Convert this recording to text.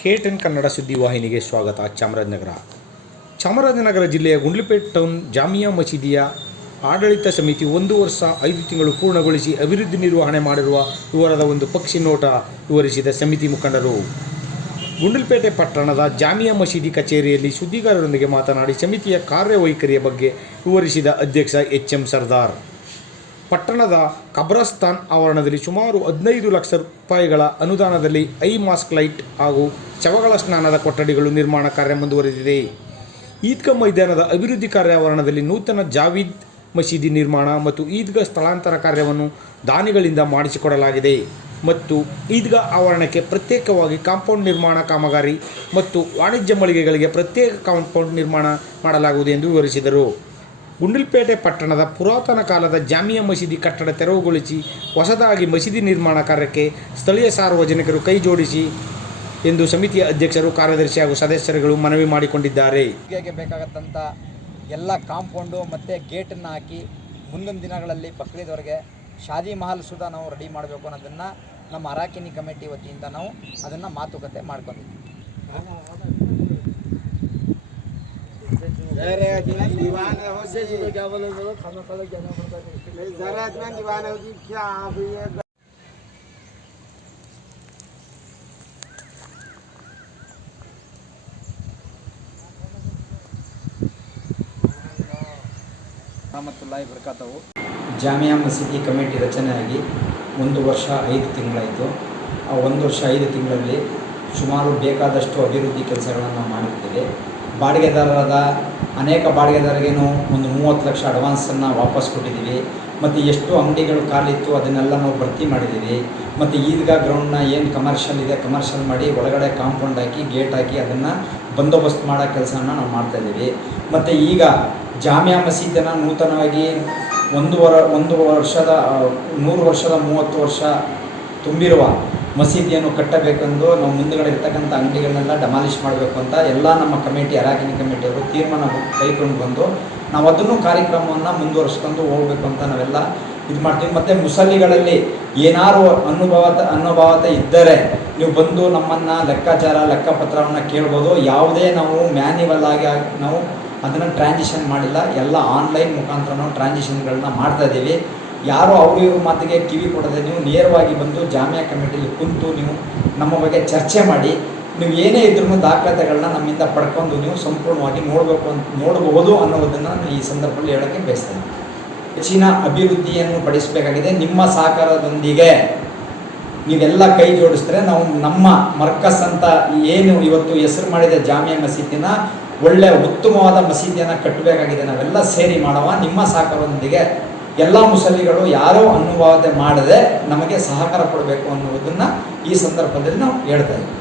KTN Kannada ಸುದ್ದಿವಾಹಿನಿಗೆ ಸ್ವಾಗತ. ಚಾಮರಾಜನಗರ ಜಿಲ್ಲೆಯ Gundlupet town Jamia ಮಸೀದಿಯ ಆಡಳಿತ ಸಮಿತಿ 1 ವರ್ಷ 5 ತಿಂಗಳು ಪೂರ್ಣಗೊಳಿಸಿ ಅಭಿವೃದ್ಧಿ ನಿರ್ವಹಣೆ ಮಾಡಿರುವ ವಿವರದ ಒಂದು ಪಕ್ಷಿ ನೋಟ ವಿವರಿಸಿದ ಸಮಿತಿ ಮುಖಂಡರು. ಗುಂಡ್ಲುಪೇಟೆ ಪಟ್ಟಣದ ಜಾಮಿಯಾ ಮಸೀದಿ ಕಚೇರಿಯಲ್ಲಿ ಸುದ್ದಿಗಾರರೊಂದಿಗೆ ಮಾತನಾಡಿ ಸಮಿತಿಯ ಕಾರ್ಯವೈಖರಿಯ ಬಗ್ಗೆ ವಿವರಿಸಿದ ಅಧ್ಯಕ್ಷ HM ಸರ್ದಾರ್. ಪಟ್ಟಣದ ಕಬ್ರಸ್ತಾನ್ ಆವರಣದಲ್ಲಿ ಸುಮಾರು 15 ಲಕ್ಷ ರೂಪಾಯಿಗಳ ಅನುದಾನದಲ್ಲಿ ಐ ಮಾಸ್ಕ್ ಲೈಟ್ ಹಾಗೂ ಶವಗಳ ಸ್ನಾನದ ಕೊಠಡಿಗಳು ನಿರ್ಮಾಣ ಕಾರ್ಯ ಮುಂದುವರೆದಿದೆ. ಈದ್ಗಾ ಮೈದಾನದ ಅಭಿವೃದ್ಧಿ ಕಾರ್ಯಾವರಣದಲ್ಲಿ ನೂತನ ಜಾವೀದ್ ಮಸೀದಿ ನಿರ್ಮಾಣ ಮತ್ತು ಈದ್ಗಾ ಸ್ಥಳಾಂತರ ಕಾರ್ಯವನ್ನು ದಾನಿಗಳಿಂದ ಮಾಡಿಸಿಕೊಡಲಾಗಿದೆ ಮತ್ತು ಈದ್ಗಾ ಆವರಣಕ್ಕೆ ಪ್ರತ್ಯೇಕವಾಗಿ ಕಾಂಪೌಂಡ್ ನಿರ್ಮಾಣ ಕಾಮಗಾರಿ ಮತ್ತು ವಾಣಿಜ್ಯ ಮಳಿಗೆಗಳಿಗೆ ಪ್ರತ್ಯೇಕ ಕಾಂಪೌಂಡ್ ನಿರ್ಮಾಣ ಮಾಡಲಾಗುವುದು ಎಂದು ವಿವರಿಸಿದರು. ಗುಂಡ್ಲುಪೇಟೆ ಪಟ್ಟಣದ ಪುರಾತನ ಕಾಲದ ಜಾಮಿಯಾ ಮಸೀದಿ ಕಟ್ಟಡ ತೆರವುಗೊಳಿಸಿ ಹೊಸದಾಗಿ ಮಸೀದಿ ನಿರ್ಮಾಣ ಕಾರ್ಯಕ್ಕೆ ಸ್ಥಳೀಯ ಸಾರ್ವಜನಿಕರು ಕೈ ಜೋಡಿಸಿ ಎಂದು ಸಮಿತಿಯ ಅಧ್ಯಕ್ಷರು, ಕಾರ್ಯದರ್ಶಿ ಹಾಗೂ ಸದಸ್ಯರುಗಳು ಮನವಿ ಮಾಡಿಕೊಂಡಿದ್ದಾರೆ. ಬೇಕಾಗತ್ತಂಥ ಎಲ್ಲ ಕಾಂಪೌಂಡು ಮತ್ತು ಗೇಟನ್ನು ಹಾಕಿ ಮುಂದಿನ ದಿನಗಳಲ್ಲಿ ಬಕ್ರೀದ್ವರೆಗೆ ಶಾದಿ ಮಹಲ್ ಸುಧಾ ನಾವು ರೆಡಿ ಮಾಡಬೇಕು ಅನ್ನೋದನ್ನು ನಮ್ಮ ಅರಾಕಿನಿ ಕಮಿಟಿ ವತಿಯಿಂದ ನಾವು ಅದನ್ನು ಮಾತುಕತೆ ಮಾಡ್ಕೊಂಡಿದ್ದೀವಿ. ರಹಮತುಲ್ಲಾಹಿ ಬರ್ಕಾತವು. ಜಾಮಿಯಾ ಮಸೀದಿ ಕಮಿಟಿ ರಚನೆಯಾಗಿ 1 ವರ್ಷ 5 ತಿಂಗಳಾಯಿತು. ಆ 1 ವರ್ಷ 5 ತಿಂಗಳಲ್ಲಿ ಸುಮಾರು ಬೇಕಾದಷ್ಟು ಅಭಿವೃದ್ಧಿ ಕೆಲಸಗಳನ್ನು ಮಾಡಿದ್ದೇವೆ. ಬಾಡಿಗೆದಾರರಾದ ಅನೇಕ ಬಾಡಿಗೆದಾರರಿಗೇನು ಒಂದು 30 ಲಕ್ಷ ಅಡ್ವಾನ್ಸನ್ನು ವಾಪಸ್ ಕೊಟ್ಟಿದ್ದೀವಿ. ಮತ್ತು ಎಷ್ಟು ಅಂಗಡಿಗಳು ಖಾಲಿತ್ತು ಅದನ್ನೆಲ್ಲ ನಾವು ಭರ್ತಿ ಮಾಡಿದ್ದೀವಿ. ಮತ್ತು ಈದ್ಗಾ ಗ್ರೌಂಡ್ನ ಏನು ಕಮರ್ಷಿಯಲ್ ಇದೆ ಕಮರ್ಷಿಯಲ್ ಮಾಡಿ ಒಳಗಡೆ ಕಾಂಪೌಂಡ್ ಹಾಕಿ ಗೇಟ್ ಹಾಕಿ ಅದನ್ನು ಬಂದೋಬಸ್ತ್ ಮಾಡೋ ಕೆಲಸನ ನಾವು ಮಾಡ್ತಾಯಿದ್ದೀವಿ. ಮತ್ತು ಈಗ ಜಾಮಿಯಾ ಮಸೀದಿನ ನೂತನವಾಗಿ 1 ವರ್ಷದ 100 ವರ್ಷದ 30 ವರ್ಷ ತುಂಬಿರುವ ಮಸೀದಿಯನ್ನು ಕಟ್ಟಬೇಕೆಂದು ನಾವು ಮುಂದುಗಡೆ ಇರ್ತಕ್ಕಂಥ ಅಂಗಡಿಗಳನ್ನೆಲ್ಲ ಡೆಮಾಲಿಷ್ ಮಾಡಬೇಕು ಅಂತ ಎಲ್ಲ ನಮ್ಮ ಕಮಿಟಿ ಅರಾಕಿನಿ ಕಮಿಟಿಯವರು ತೀರ್ಮಾನ ಕೈಗೊಂಡು ಬಂದು ನಾವು ಅದನ್ನು ಕಾರ್ಯಕ್ರಮವನ್ನು ಮುಂದುವರಿಸ್ಕೊಂಡು ಹೋಗಬೇಕು ಅಂತ ನಾವೆಲ್ಲ ಇದು ಮಾಡ್ತೀವಿ. ಮತ್ತು ಮುಸಲ್ಲಿಗಳಲ್ಲಿ ಏನಾರು ಅನುಭವತ ಇದ್ದರೆ ನೀವು ಬಂದು ನಮ್ಮನ್ನು ಲೆಕ್ಕಪತ್ರವನ್ನು ಕೇಳ್ಬೋದು. ಯಾವುದೇ ನಾವು ಮ್ಯಾನ್ಯುವಲ್ ಆಗಿ ನಾವು ಅದನ್ನು ಟ್ರಾನ್ಸಿಷನ್ ಮಾಡಿಲ್ಲ, ಎಲ್ಲ ಆನ್ಲೈನ್ ಮುಖಾಂತರ ನಾವು ಟ್ರಾನ್ಸಿಷನ್ಗಳನ್ನ ಮಾಡ್ತಾಯಿದ್ದೀವಿ. ಯಾರು ಅವರು ಇವ್ರ ಮಾತಿಗೆ ಕಿವಿ ಕೊಡದೆ ನೀವು ನೇರವಾಗಿ ಬಂದು ಜಾಮಿಯಾ ಕಮಿಟಿಯಲ್ಲಿ ಕುಂತು ನೀವು ನಮ್ಮ ಬಗ್ಗೆ ಚರ್ಚೆ ಮಾಡಿ ನೀವು ಏನೇ ಇದ್ರೂ ದಾಖಲಾತಿಗಳನ್ನ ನಮ್ಮಿಂದ ಪಡ್ಕೊಂಡು ನೀವು ಸಂಪೂರ್ಣವಾಗಿ ನೋಡಬಹುದು ಅನ್ನೋದನ್ನು ನಾನು ಈ ಸಂದರ್ಭದಲ್ಲಿ ಹೇಳೋಕ್ಕೆ ಬಯಸ್ತೇನೆ. ಹೆಚ್ಚಿನ ಅಭಿವೃದ್ಧಿಯನ್ನು ಪಡಿಸಬೇಕಾಗಿದೆ. ನಿಮ್ಮ ಸಹಕಾರದೊಂದಿಗೆ ನೀವೆಲ್ಲ ಕೈ ಜೋಡಿಸಿದ್ರೆ ನಾವು ನಮ್ಮ ಮರ್ಕಸ್ ಅಂತ ಏನು ಇವತ್ತು ಹೆಸರು ಮಾಡಿದ ಜಾಮಿಯಾ ಮಸೀದಿನ ಒಳ್ಳೆಯ ಉತ್ತಮವಾದ ಮಸೀದಿಯನ್ನು ಕಟ್ಟಬೇಕಾಗಿದೆ. ನಾವೆಲ್ಲ ಸೇರಿ ಮಾಡುವ. ನಿಮ್ಮ ಸಹಕಾರದೊಂದಿಗೆ ಎಲ್ಲ ಮುಸಲ್ಲಿಗಳು ಯಾರೋ ಅನುವಾದ ಮಾಡದೆ ನಮಗೆ ಸಹಕಾರ ಕೊಡಬೇಕು ಅನ್ನುವುದನ್ನು ಈ ಸಂದರ್ಭದಲ್ಲಿ ನಾವು ಹೇಳ್ತಾ ಇದ್ದೀವಿ.